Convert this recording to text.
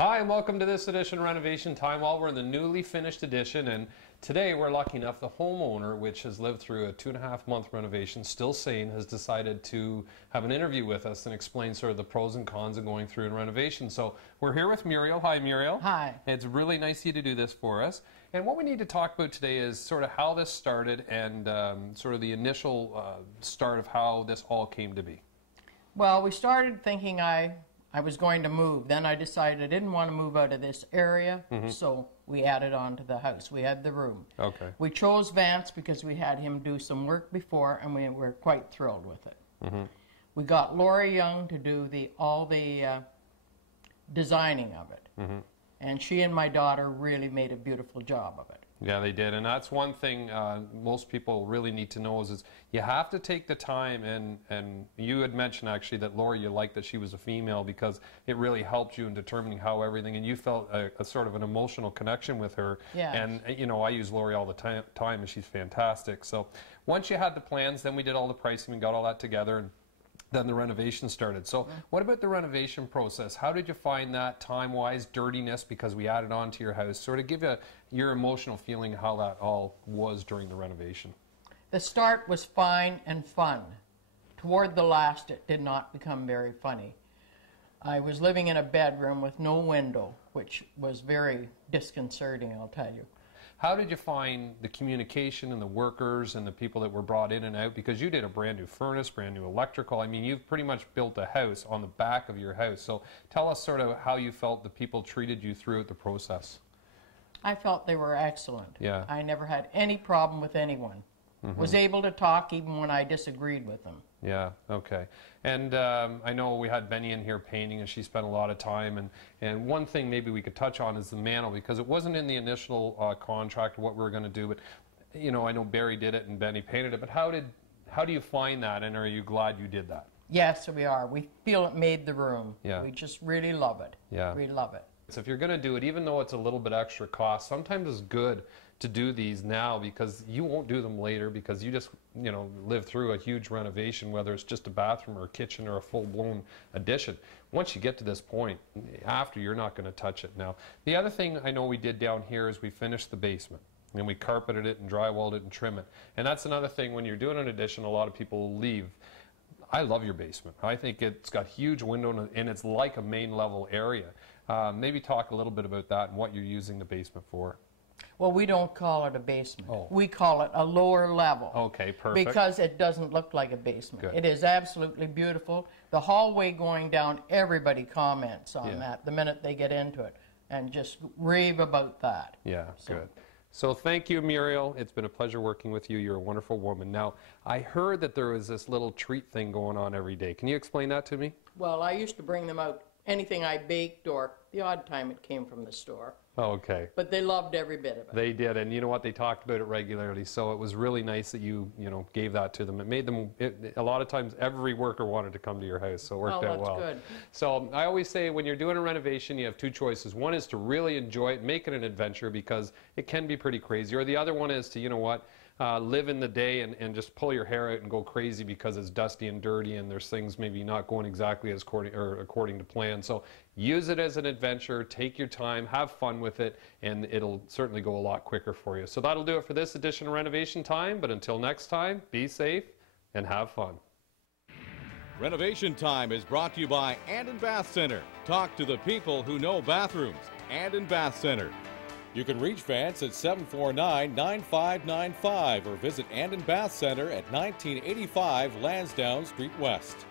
Hi, and welcome to this edition of Renovation Time. Well, we're in the newly finished edition, and today we're lucky enough the homeowner, which has lived through a 2.5 month renovation, still sane, has decided to have an interview with us and explain sort of the pros and cons of going through a renovation. So we're here with Muriel. Hi, Muriel. Hi. It's really nice of you to do this for us. And what we need to talk about today is sort of how this started and sort of the initial start of how this all came to be. Well, we started thinking I was going to move. Then I decided I didn't want to move out of this area, so we added on to the house. We had the room. Okay. We chose Vance because we had him do some work before, and we were quite thrilled with it. We got Laura Young to do all the designing of it, and she and my daughter really made a beautiful job of it. Yeah, they did, and that's one thing most people really need to know is you have to take the time, and you had mentioned actually that Laura, you liked that she was a female because it really helped you in determining how everything, and you felt a sort of an emotional connection with her. Yes. And you know, I use Lori all the time, and she's fantastic. So once you had the plans, then we did all the pricing and got all that together, and then the renovation started. So what about the renovation process? How did you find that time-wise, dirtiness, because we added on to your house? Sort of give your emotional feeling how that all was during the renovation. The start was fine and fun. Toward the last, it did not become very funny. I was living in a bedroom with no window, which was very disconcerting, I'll tell you. How did you find the communication and the workers and the people that were brought in and out? Because you did a brand new furnace, brand new electrical. I mean, you've pretty much built a house on the back of your house. So tell us sort of how you felt the people treated you throughout the process. I felt they were excellent. Yeah. I never had any problem with anyone. Was able to talk even when I disagreed with them. Yeah, okay. And I know we had Benny in here painting, and she spent a lot of time. And one thing maybe we could touch on is the mantle, because it wasn't in the initial contract what we were going to do. But, you know, I know Barry did it and Benny painted it. But how do you find that, and are you glad you did that? Yes, we are. We feel it made the room. Yeah. We just really love it. Yeah. We love it. So if you're going to do it, even though it's a little bit extra cost, sometimes it's good to do these now because you won't do them later because you just, you know, live through a huge renovation, whether it's just a bathroom or a kitchen or a full-blown addition. Once you get to this point, after, you're not going to touch it. Now, the other thing I know we did down here is we finished the basement. And we carpeted it and drywalled it and trim it. And that's another thing, when you're doing an addition, a lot of people will leave. I love your basement. I think it's got huge window and it's like a main level area. Maybe talk a little bit about that and what you're using the basement for. Well, we don't call it a basement. Oh. We call it a lower level. Okay, perfect. Because it doesn't look like a basement. Good. It is absolutely beautiful. The hallway going down, everybody comments on that the minute they get into it and just rave about that. Yeah, good. So thank you, Muriel. It's been a pleasure working with you. You're a wonderful woman. Now, I heard that there was this little treat thing going on every day. Can you explain that to me? Well, I used to bring them out, anything I baked or the odd time it came from the store. Oh, okay. But they loved every bit of it. They did, and you know what? They talked about it regularly, so it was really nice that you know, gave that to them. It made them, a lot of times, every worker wanted to come to your house, so it worked out well. That's good. So I always say when you're doing a renovation, you have two choices. One is to really enjoy it, make it an adventure, because it can be pretty crazy. Or the other one is to, you know what, live in the day and just pull your hair out and go crazy because it's dusty and dirty and there's things maybe not going exactly as according to plan. So use it as an adventure, take your time, have fun with it, and it'll certainly go a lot quicker for you. So that'll do it for this edition of Renovation Time, but until next time, be safe and have fun. Renovation Time is brought to you by Anden Bath Center. Talk to the people who know bathrooms. Anden Bath Center. You can reach Vance at 749-9595 or visit Anden Bath Center at 1985 Lansdowne Street West.